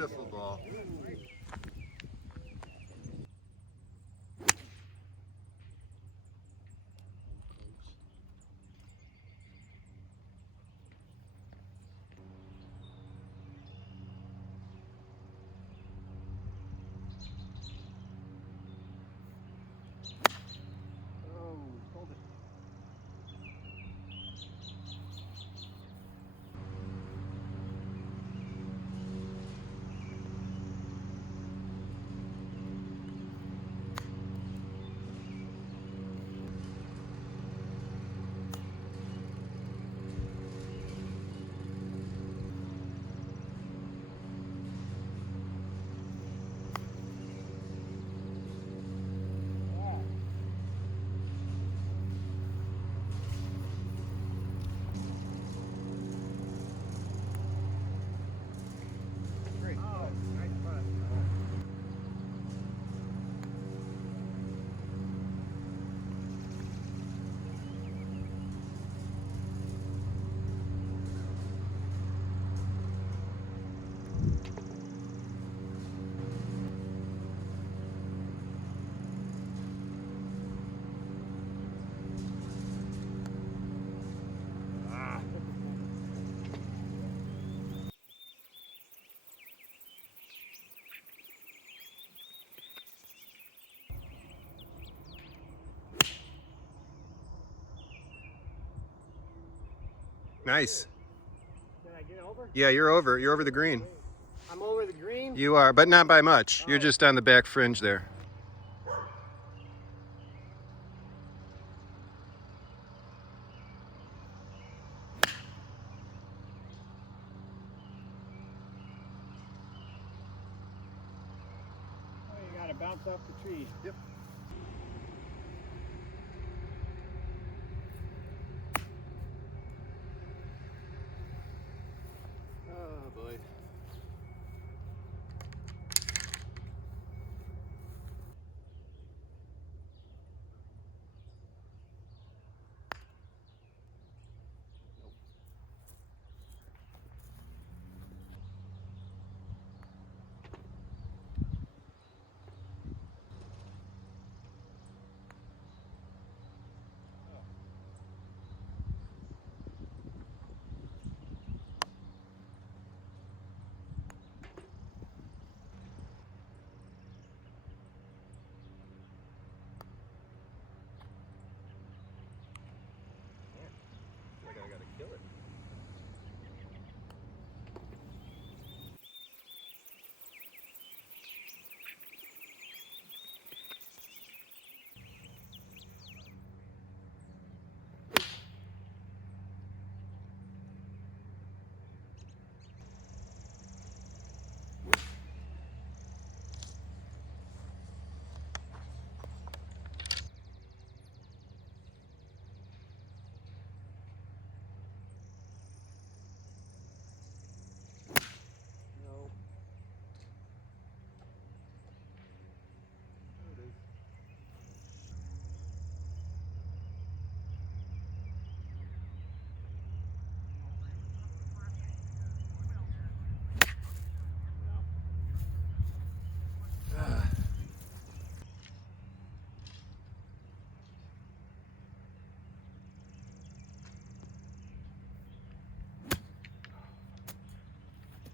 Beautiful ball. Nice. Did I get over? Yeah, you're over. You're over the green. I'm over the green? You are, but not by much. You're Oh. just on the back fringe there. Oh, you gotta bounce off the tree. Yep. Oh boy. I gotta kill it. No. There it is.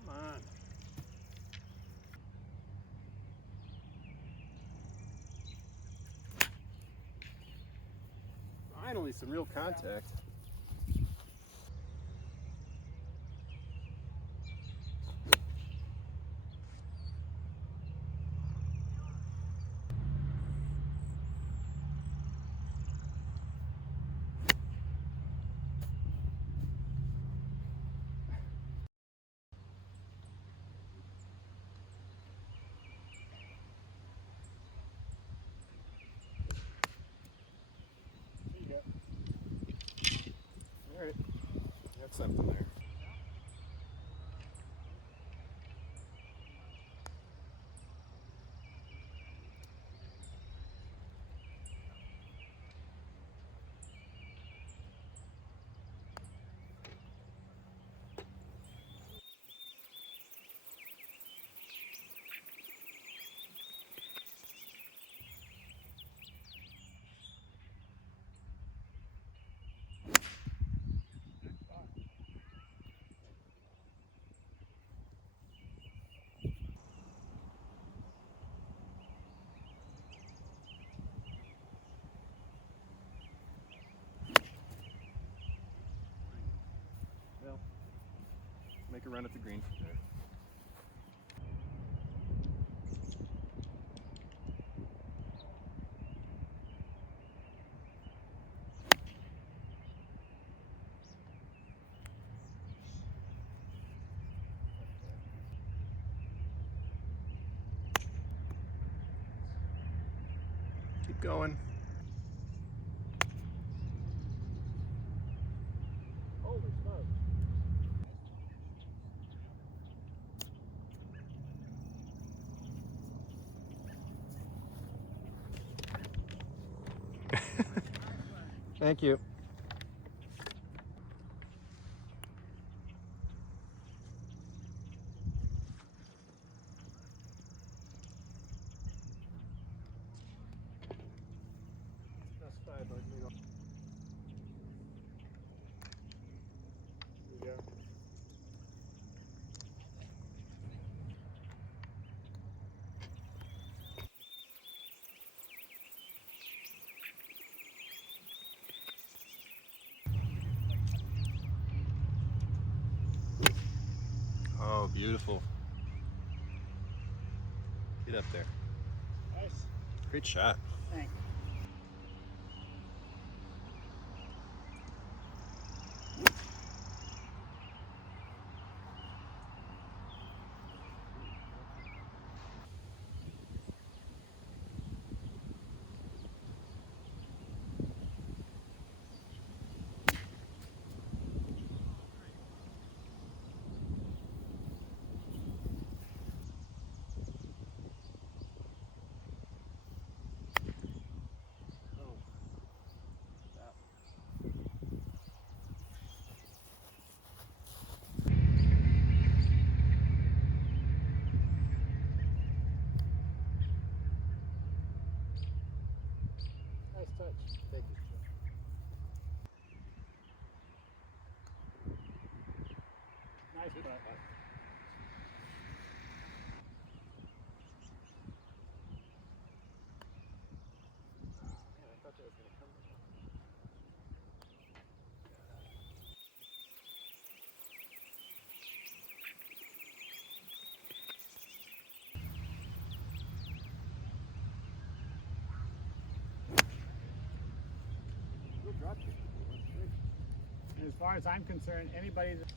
Come on. Finally, some real contact. All right, got something there. a run at the green. Keep going. Holy smokes. Thank you. That's fine, but you know. There you go. Oh, beautiful. Get up there. Nice. Great shot. Thanks. Nice touch. Thank you. Nice putt. Man, I thought that was going to come. Good drop kick. That's great. And as far as I'm concerned, anybody that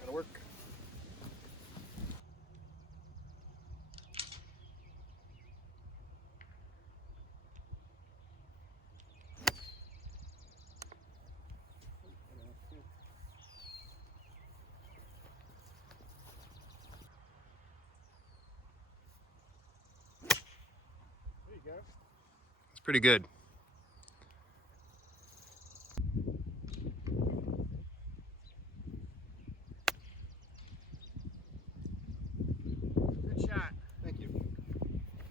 Gotta work. there you go. It's pretty good. Good shot. Thank you.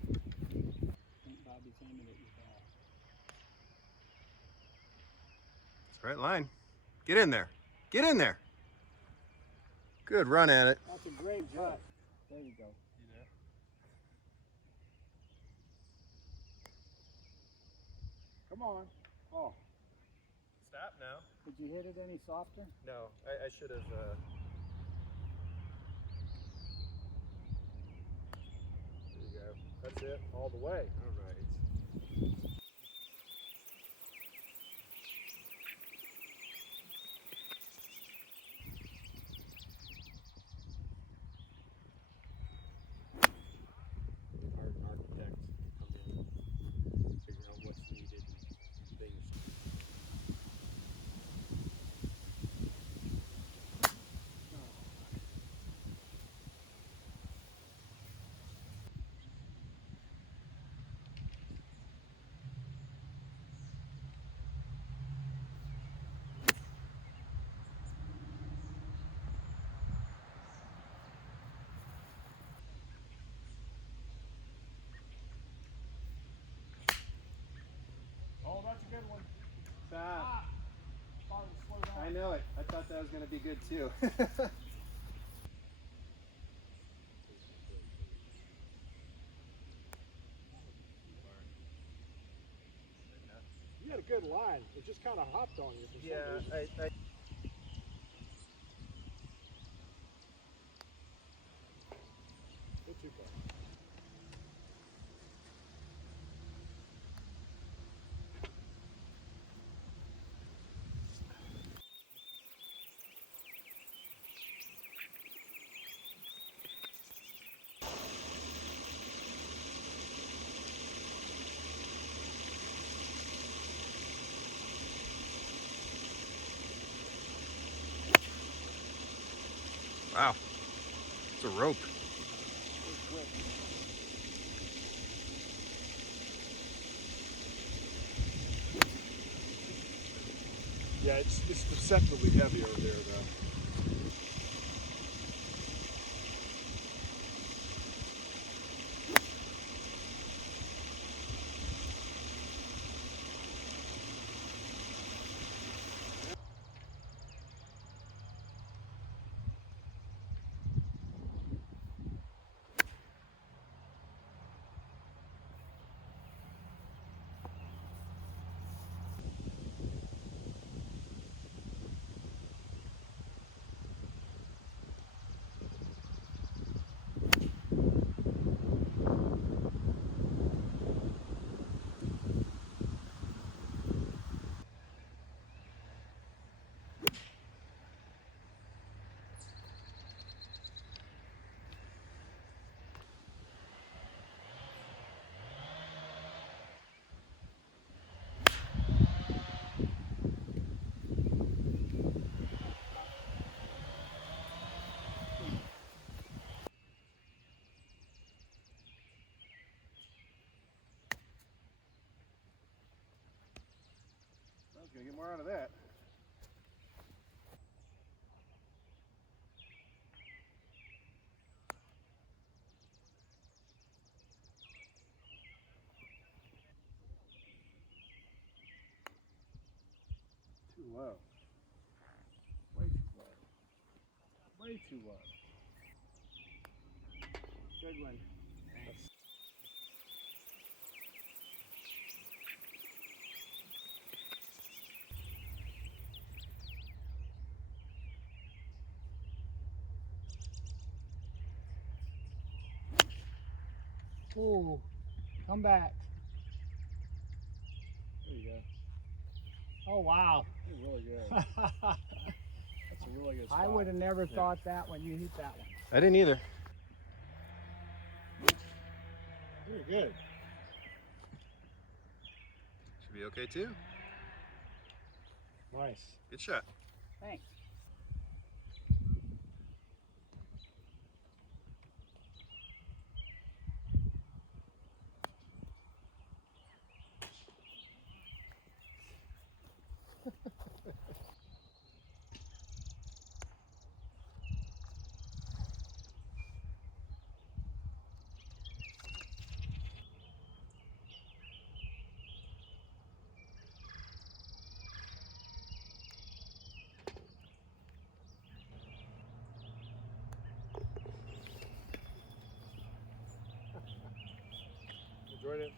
I think Bobby's aiming at your ball. It's the right line. Get in there. Get in there. Good run at it. That's a great putt. There you go. Come on. Oh, Stop now. did you hit it any softer? No, I should have. There you go. That's it. All the way. All right. Our architect come in, figure out what's needed, and things. Oh, that's a good one. Stop. Thought it was slow down. I know it. I thought that was going to be good too. line. It just kind of hopped on you for some Yeah, reason. I Bit too far. wow. It's a rope. It's quick. Yeah, it's deceptively heavy over there, though. I was gonna get more out of that. Too low. Way too low. Way too low. Good one. Ooh, come back. There you go. Oh, wow. You're really good. That's a really good spot. I would have never thought that when you hit that one. I didn't either. You're good. Should be okay too. Nice. Good shot. Thanks. Enjoyed it.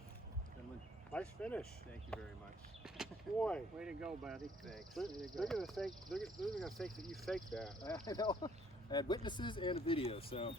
Nice finish. Thank you very much. Boy. Way to go, buddy. Thanks. They're gonna think that you faked that. I know. I had witnesses and a video, so